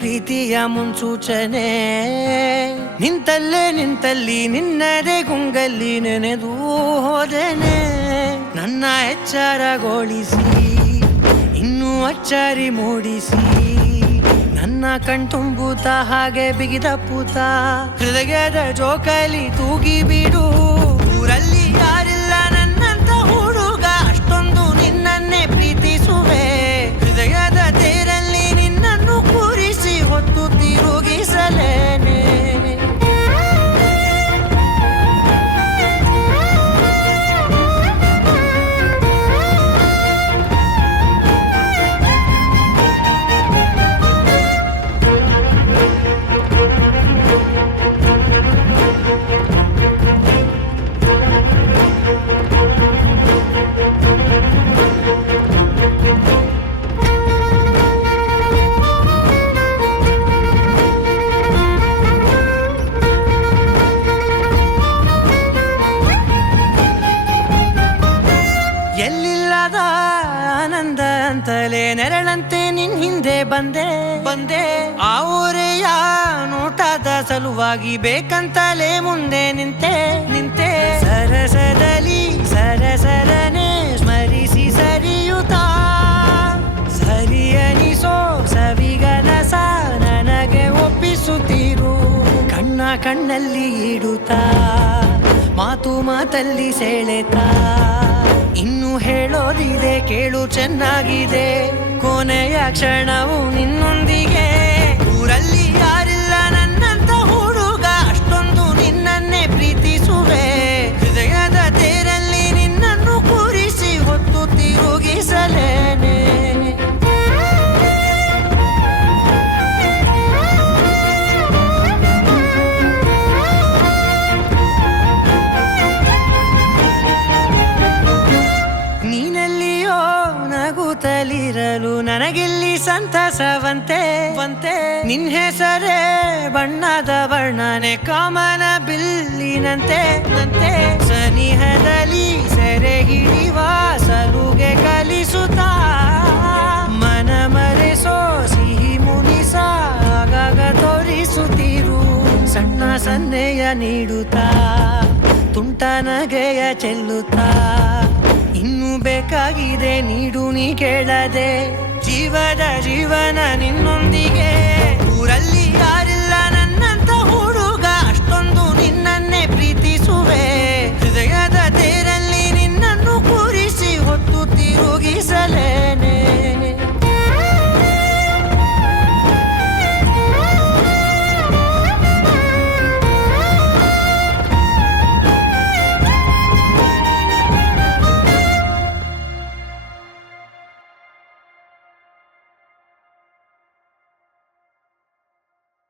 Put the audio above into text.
ಪ್ರೀತಿಯ ಮುನ್ಸೂಚನೆ ನಿಂತಲ್ಲಿ ನಿನ್ನದೇ ಗುಂಗಲ್ಲಿ ನೆನೆದು ಹೋದೆನೆ ನನ್ನ ಎಚ್ಚರಗೊಳಿಸಿ ಇನ್ನೂ ಅಚ್ಚರಿ ಮೂಡಿಸಿ ನನ್ನ ಕಣ್ತುಂಬುತ್ತ ಹಾಗೆ ಬಿಗಿದಪ್ಪುತ್ತ ಹೃದಯದ ಜೋಕಾಲಿ ತೂಗಿ ಬಿಡು ಊರಲ್ಲಿ ಯಾರಿಲ್ಲ ನನ್ನಂತ ಹುಡುಗ ಅಷ್ಟೊಂದು ನಿನ್ನನ್ನೇ ಪ್ರೀತಿಸುವೆ ಹೃದಯದ ತೇರಲ್ಲಿ ನಿನ್ನನ್ನು ಕೂರಿಸಿ ಹೊತ್ತು ತಿರುಗಿಸಲೇನೆ ಎಲ್ಲಿಲ್ಲದ ಆನಂದ ಅಂತಲೇ ನೆರಳಂತೆ ನಿನ್ ಹಿಂದೆ ಬಂದೆ ಆ ಊರೆಯ ನೋಟದ ಸಲುವಾಗಿ ಬೇಕಂತಲೇ ಮುಂದೆ ನಿಂತೆ ಸರಸದಲ್ಲಿ ಸರಸರನೆ ಸ್ಮರಿಸಿ ಸರಿಯುತ್ತಾ ಸರಿಯನಿಸೋ ಸವಿಗನಸ ನನಗೆ ಒಪ್ಪಿಸುತ್ತೀರು ಕಣ್ಣಲ್ಲಿ ಇಡುತ್ತಾ ಮಾತಲ್ಲಿ ಸೆಳೆತಾ ಇನ್ನು ಹೇಳೋದಿದೆ ಕೇಳು ಚೆನ್ನಾಗಿದೆ ಕೊನೆಯ ಕ್ಷಣವು ನಿನ್ನೊಂದಿಗೆ ಊರಲ್ಲಿ ಯಾರಿಲ್ಲ ನನ್ನಂತ ಹುಡುಗ ಅಷ್ಟೊಂದು ನಿನ್ನನ್ನೇ ಪ್ರೀತಿಸುವೆ ಹೃದಯದ ತೇರಲ್ಲಿ ನಿನ್ನನ್ನು ಕೂರಿಸಿ ಹೊತ್ತು ತಿರುಗಿಸಲೇನೆ ನಗುತ್ತಲಿರಲು ನನಗಿಲ್ಲಿ ಸಂತಸವಂತೆ ನಿನ್ ಹೆಸರೇ ಬಣ್ಣದ ವರ್ಣನೆ ಕಾಮನ ಬಿಲ್ಲಿನಂತೆ ಸನಿಹದಲ್ಲಿ ಸೆರೆ ಹಿಡಿಯುವ ಸಲುಗೆ ಕಲಿಸುತ್ತಾ ಮನ ಮರೆಸೋ ಸಿಹಿ ಮುನಿಸ ಆಗಾಗ ತೋರಿಸುತ್ತೀರು ಸಣ್ಣ ಸನ್ನೆಯ ನೀಡುತ್ತಾ ತುಂಟ ನಗೆಯ ಚೆಲ್ಲುತ್ತಾ ಇನ್ನು ಬೇಕಾಗಿದೆ ನೀಡು ನೀ ಕೇಳದೆ ಜೀವನ ನಿನ್ನೊಂದಿಗೆ